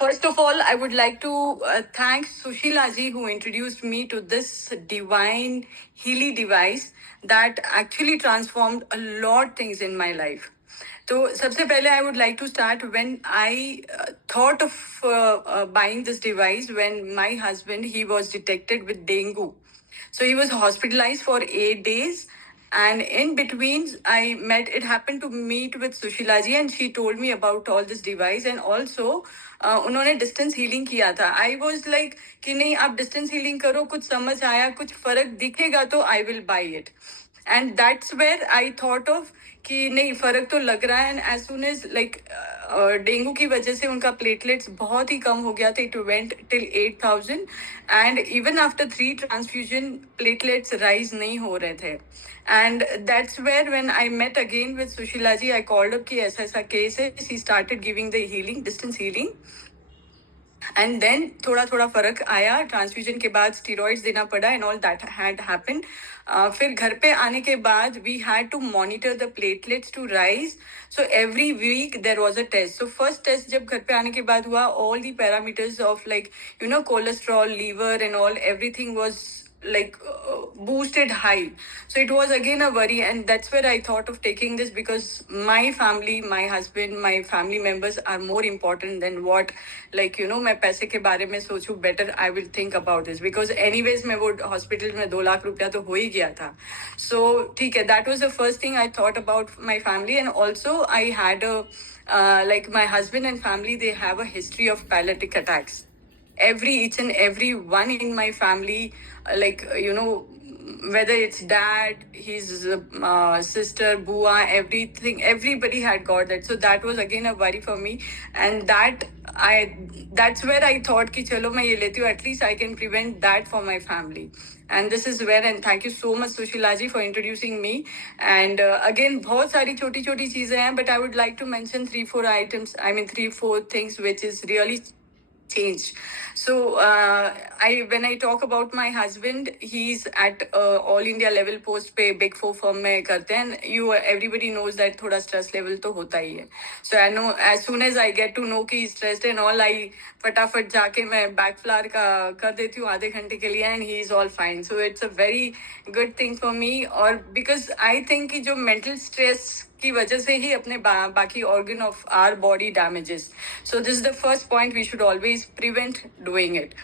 First of all, I would like to thank Sushila ji who introduced me to this divine Healy device that actually transformed a lot things in my life. तो सबसे पहले I would like to start when I thought of buying this device when my husband he was detected with dengue. So he was hospitalized for 8 days. And in between, it happened to meet with Sushila ji and she told me about all this device and also उन्होंने distance healing किया था. I was like कि नहीं आप distance healing करो, कुछ समझ आया, कुछ फर्क दिखेगा तो I will buy it. And that's where I thought of कि नहीं फर्क तो लग रहा है. And as soon as like dengue की वजह से उनका प्लेटलेट्स बहुत ही कम हो गया था. It went till 8,000 and even after 3 transfusion platelets rise नहीं हो रहे थे. And that's where when I met again with Sushila ji I called up कि ऐसा ऐसा केस है. She started giving the healing, distance healing. And then थोड़ा थोड़ा फर्क आया. ट्रांसफ्यूजन के बाद स्टीरॉइड्स देना पड़ा and all that had happened. फिर घर पे आने के बाद we had to monitor the platelets to rise. So every week there was a test. So first test जब घर पे आने के बाद हुआ, all the parameters of like cholesterol, liver and all everything was like boosted high. So it was again a worry, and that's where I thought of taking this because my family, my husband, my family members are more important than what मैं पैसे के बारे में सोचूं. better I will think about this because anyways मैं वो hospital में 2 लाख रुपया तो हो ही गया था. So ठीक है, that was the first thing I thought about my family. And also I had a my husband and family, they have a history of paralytic attacks. Each and every one in my family, whether it's dad, his sister, bua, everything, everybody had got that. So that was again a worry for me. And that's where I thought ki chalo main ye leti hu, at least I can prevent that for my family. And this is where, and thank you so much Sushila ji for introducing me. And again बहुत सारी छोटी छोटी चीजें हैं, but I would like to mention 3-4 items, 3-4 things which is really changed. So when I talk about my husband, he's at all India level post पे big 4 firm में करते हैं. Everybody knows that थोड़ा stress level तो होता ही है. So I know as soon as I get to know कि he's stressed and all, I फटाफट जाके मैं backflower का कर देती हूँ आधे घंटे के लिए and he's all fine. So it's a very good thing for me. और because I think कि जो mental stress की वजह से ही अपने बाकी organ of our body damages. So this is the first point, we should always prevent doing it.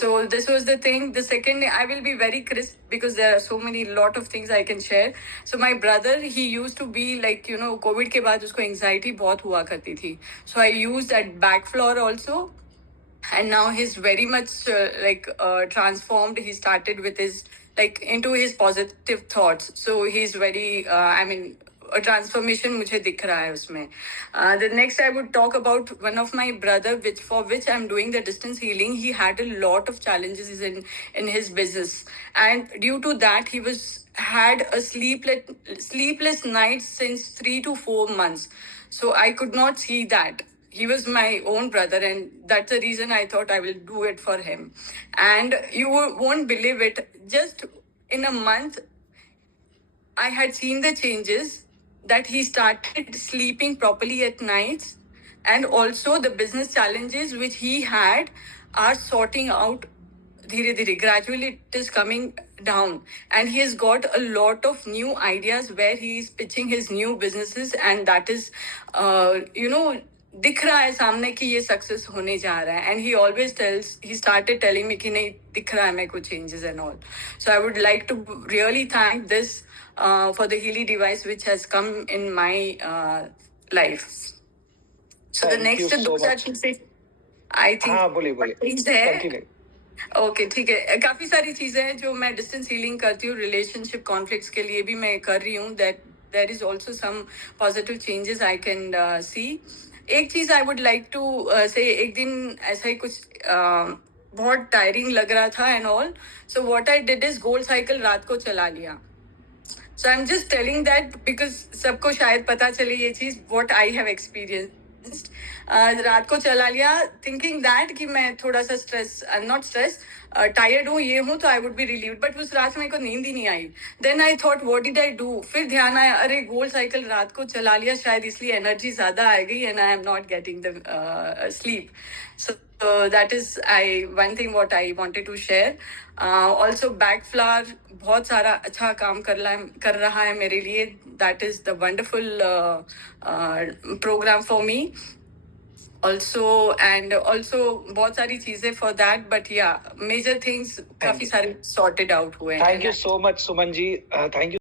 So this was the thing. The second, I will be very crisp because there are so many lot of things I can share. So my brother, he used to be like COVID के बाद उसको anxiety बहुत हुआ करती थी. So I used that backflower also. And now he's very much transformed. He started with his into his positive thoughts. So he's very a transformation मुझे दिख रहा है उसमें. The next I would talk about one of my brother for which I'm doing the distance healing. He had a lot of challenges in his business, and due to that he had a sleepless nights since 3 to 4 months. So I could not see that. He was my own brother, and that's the reason I thought I will do it for him. And you won't believe it, just in a month I had seen the changes, that he started sleeping properly at nights, and also the business challenges which he had are sorting out धीरे धीरे. Gradually it is coming down, and he has got a lot of new ideas where he is pitching his new businesses, and that is दिख रहा है सामने कि ये success होने जा रहा है. And he started telling me कि नहीं दिख रहा है मेरे को changes and all. So I would like to really thank this for the Healy device which has come in my life. So the next दो चार चीजें I think बोलिए ओके ठीक है. काफी सारी चीजें हैं जो मैं डिस्टेंस हीलिंग करती हूँ. रिलेशनशिप कॉन्फ्लिक्ट्स के लिए भी मैं कर रही हूँ. That there is also some positive changes I can see. एक चीज आई वुड लाइक टू से, एक दिन ऐसा ही कुछ बहुत टायरिंग लग रहा था and all. So what I did is gold cycle रात को चला लिया. So I am just telling that because सबको शायद पता चले ये चीज व्हाट आई हैव एक्सपीरियंस. रात को चला लिया थिंकिंग दैट कि मैं थोड़ा सा नॉट स्ट्रेस टायर्ड हूँ, ये हूँ, तो I would be relieved. But उस रात मेरे को नींद ही नहीं आई. Then I thought what did I do. फिर ध्यान आया अरे गोल्ड साइकिल रात को चला लिया, शायद इसलिए एनर्जी ज्यादा आ गई and I am not getting the sleep. So that is one thing what I wanted to share. Also Backflower बहुत सारा अच्छा काम कर रहा है मेरे लिए. That is the wonderful program for me. Also बहुत सारी चीजें for that, but yeah, major things काफी सारे sorted out हुए हैं. Thank you so much, Suman ji. Thank you.